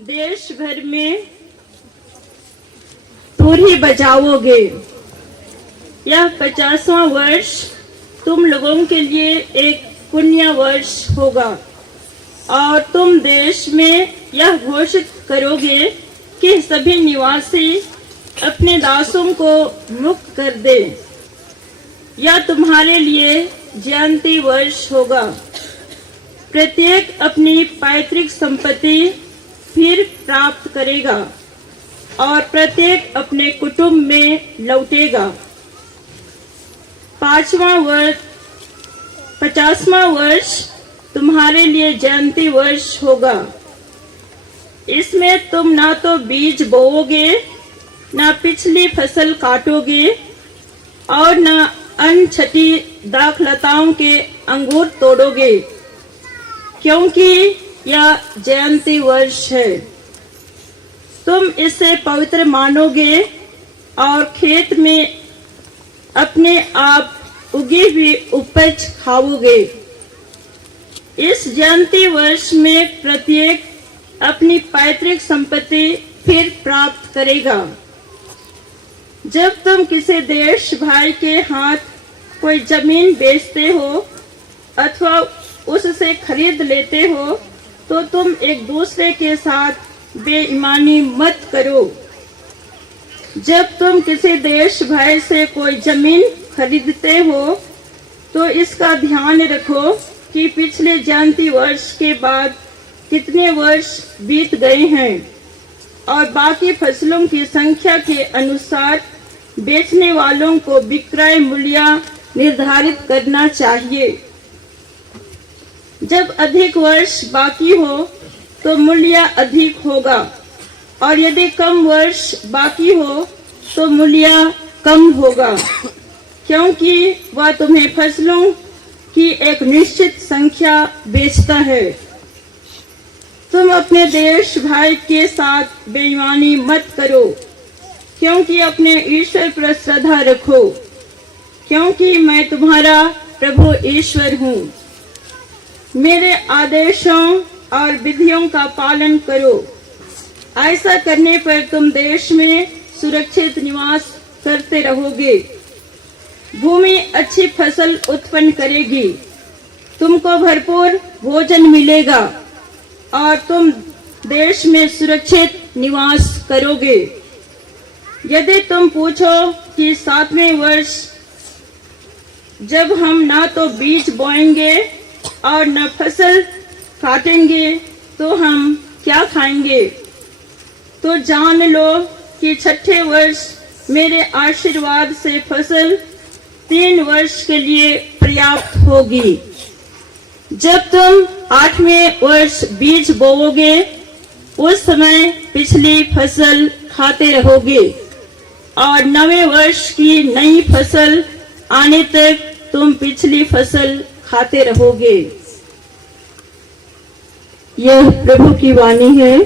देश भर में तुरही बजाओगे। यह 50वां वर्ष तुम लोगों के लिए एक पुण्य वर्ष होगा और तुम देश में यह घोषित करोगे कि सभी निवासी अपने दासों को मुक्त कर दे। यह तुम्हारे लिए जयंती वर्ष होगा। प्रत्येक अपनी पैतृक संपत्ति फिर प्राप्त करेगा और प्रत्येक अपने कुटुंब में लौटेगा। 50वां वर्ष तुम्हारे लिए जयंती वर्ष होगा। इसमें तुम ना तो बीज बोओगे, ना पिछली फसल काटोगे और ना अनछटी दाखलताओं के अंगूर तोड़ोगे, क्योंकि यह जयंती वर्ष है। तुम इसे पवित्र मानोगे और खेत में अपने आप उगी हुई उपज खाओगे। इस जयंती वर्ष में प्रत्येक अपनी पैतृक संपत्ति फिर प्राप्त करेगा। जब तुम किसी देश भाई के हाथ कोई जमीन बेचते हो अथवा उससे खरीद लेते हो तो तुम एक दूसरे के साथ बेईमानी मत करो। जब तुम किसी देश भाई से कोई जमीन खरीदते हो तो इसका ध्यान रखो कि पिछले जयंती वर्ष के बाद कितने वर्ष बीत गए हैं और बाकी फसलों की संख्या के अनुसार बेचने वालों को विक्रय मूल्य निर्धारित करना चाहिए। जब अधिक वर्ष बाकी हो तो मूल्य अधिक होगा और यदि कम वर्ष बाकी हो तो मूल्य कम होगा, क्योंकि वह तुम्हें फसलों की एक निश्चित संख्या बेचता है। तुम अपने देश भाई के साथ बेईमानी मत करो, क्योंकि अपने ईश्वर पर श्रद्धा रखो, क्योंकि मैं तुम्हारा प्रभु ईश्वर हूँ। मेरे आदेशों और विधियों का पालन करो। ऐसा करने पर तुम देश में सुरक्षित निवास करते रहोगे। भूमि अच्छी फसल उत्पन्न करेगी, तुमको भरपूर भोजन मिलेगा और तुम देश में सुरक्षित निवास करोगे। यदि तुम पूछो कि 7वें वर्ष जब हम ना तो बीज बोएंगे और न फसल काटेंगे तो हम क्या खाएंगे, तो जान लो कि 6ठे वर्ष मेरे आशीर्वाद से फसल 3 वर्ष के लिए पर्याप्त होगी। जब तुम 8वें वर्ष बीज बोओगे उस समय पिछली फसल खाते रहोगे और 9वें वर्ष की नई फसल आने तक तुम पिछली फसल खाते रहोगे। यह प्रभु की वाणी है।